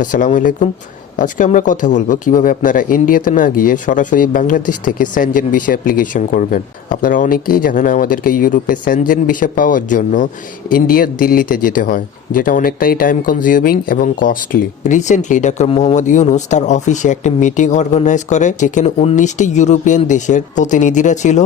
আসসালামু আলাইকুম। আজকে আমরা কথা বলবো কিভাবে আপনারা ইন্ডিয়াতে না গিয়ে সরাসরি বাংলাদেশ থেকে সেনজেন ভিসা অ্যাপ্লিকেশন করবেন। আপনারা অনেকেই জানেন আমাদেরকে ইউরোপে সেনজেন ভিসা পাওয়ার জন্য ইন্ডিয়ার দিল্লিতে যেতে হয়, যেটা অনেকটাই টাইম কনজিউমিং এবং costly. Recently doctor Mohammad Yunus তার অফিসে একটা মিটিং অর্গানাইজ করে, যেখানে 19টি ইউরোপিয়ান দেশের প্রতিনিধিরা ছিল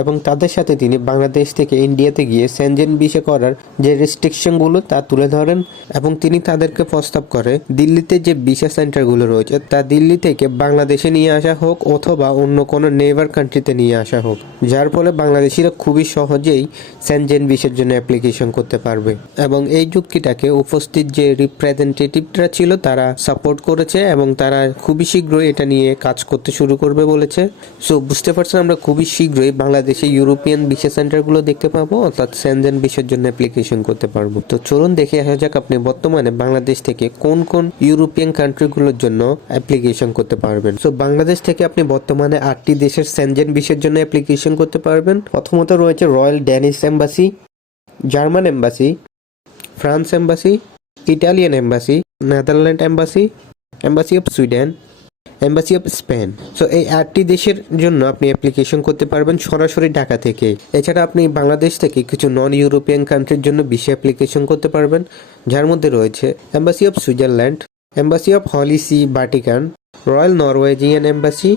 এবং তাদের সাথে তিনি বাংলাদেশ থেকে ইন্ডিয়াতে গিয়ে সেনজেন ভিসা করার যে রেস্ট্রিকশনগুলো তা তুলে ধরেন এবং তিনি তাদেরকে প্রস্তাব করে দিল্লিতে যে ভিসা সেন্টারগুলো রয়েছে তা দিল্লি থেকে বাংলাদেশে নিয়ে আসা হোক অথবা অন্য কোনো নেইবার কান্ট্রিতে নিয়ে আসা হোক, যার ফলে বাংলাদেশিরা খুবই সহজেই সেনজেন ভিসার জন্য অ্যাপ্লিকেশন করতে পারবে। এবং এই যুক্তিটাকে উপস্থিত যে রিপ্রেজেন্টেটিভরা ছিল তারা সাপোর্ট করেছে এবং তারা খুবই শীঘ্রই এটা নিয়ে কাজ করতে শুরু করবে বলেছে। সো বুঝতে পারছেন, আমরা খুবই শীঘ্রই বাংলাদেশে ইউরোপিয়ান ভিসা সেন্টারগুলো দেখতে পাবো, অর্থাৎ সেনজেন ভিসার জন্য অ্যাপ্লিকেশন করতে পারবো। তো চলুন দেখে আসা যাক আপনি বর্তমানে বাংলাদেশ থেকে কোন কোন ইউরোপিয়ান কান্ট্রিগুলোর জন্য অ্যাপ্লিকেশন করতে পারবেন। সো বাংলাদেশ থেকে আপনি বর্তমানে 8টি দেশের সেনজেন ভিসার জন্য অ্যাপ্লিকেশন করতে পারবেন। প্রথমত রয়েছে royal Danish embassy, German embassy, France embassy, Italian embassy, Netherland embassy, embassy of Sweden, embassy of Spain. So এই 8টি দেশের জন্য আপনি অ্যাপ্লিকেশন করতে পারবেন সরাসরি ঢাকা থেকে। এছাড়া আপনি বাংলাদেশ থেকে কিছু নন ইউরোপিয়ান কান্ট্রির জন্য ভিসা অ্যাপ্লিকেশন করতে পারবেন, যার মধ্যে রয়েছে embassy of Switzerland, embassy of Holy See Vatican, royal Norwegian embassy,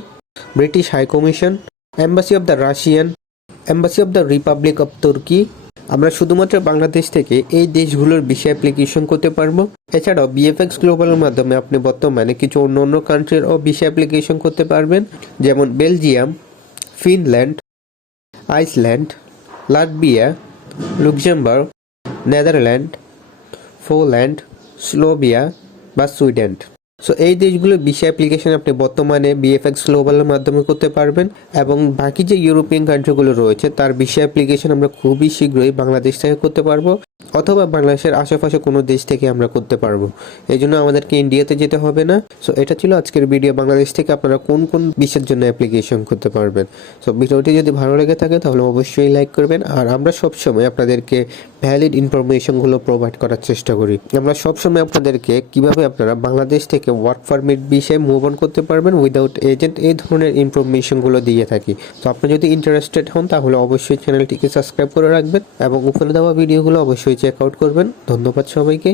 British high commission, embassy of the Russian, embassy of the republic of Turkey. আমরা শুধুমাত্র বাংলাদেশ থেকে এই দেশগুলোর ভিসা অ্যাপ্লিকেশন করতে পারবো। এছাড়াও বিএফএক্স গ্লোবালের মাধ্যমে আপনি বর্তমানে কিছু অন্য কান্ট্রিরও ভিসা অ্যাপ্লিকেশন করতে পারবেন, যেমন Belgium, Finland, Iceland, Latvia, Luxembourg, Netherland, Poland, স্লোভিয়া বা সুইডেন। সো এই দেশগুলোর ভিসা অ্যাপ্লিকেশন আপনি বর্তমানে বিএফএক্স গ্লোবালের মাধ্যমে করতে পারবেন এবং বাকি যে ইউরোপিয়ান কান্ট্রিগুলো রয়েছে তার ভিসা অ্যাপ্লিকেশন আমরা খুবই শীঘ্রই বাংলাদেশ থেকে করতে পারবো অথবা বাংলাদেশের আশেপাশে কোনো দেশ থেকে আমরা করতে পারবো। এই জন্য আমাদেরকে ইন্ডিয়াতে যেতে হবে না। সো এটা ছিল আজকের ভিডিও, বাংলাদেশ থেকে আপনারা কোন কোন ভিসার জন্য অ্যাপ্লিকেশন করতে পারবেন। সো ভিডিওটি যদি ভালো লেগে থাকে তাহলে অবশ্যই লাইক করবেন। আর আমরা সবসময় আপনাদেরকে ভ্যালিড ইনফরমেশনগুলো প্রোভাইড করার চেষ্টা করি। আমরা সবসময় আপনাদেরকে কিভাবে আপনারা বাংলাদেশ থেকে ওয়ার্ক পারমিট বিষয়ে মুভ অন করতে পারবেন উইদাউট এজেন্ট, এই ধরনের ইনফরমেশনগুলো দিয়ে থাকি। তো আপনি যদি ইন্টারেস্টেড হন তাহলে অবশ্যই চ্যানেলটিকে সাবস্ক্রাইব করে রাখবেন এবং উপরে দেওয়া ভিডিওগুলো অবশ্যই চেক আউট করবেন। ধন্যবাদ সবাইকে।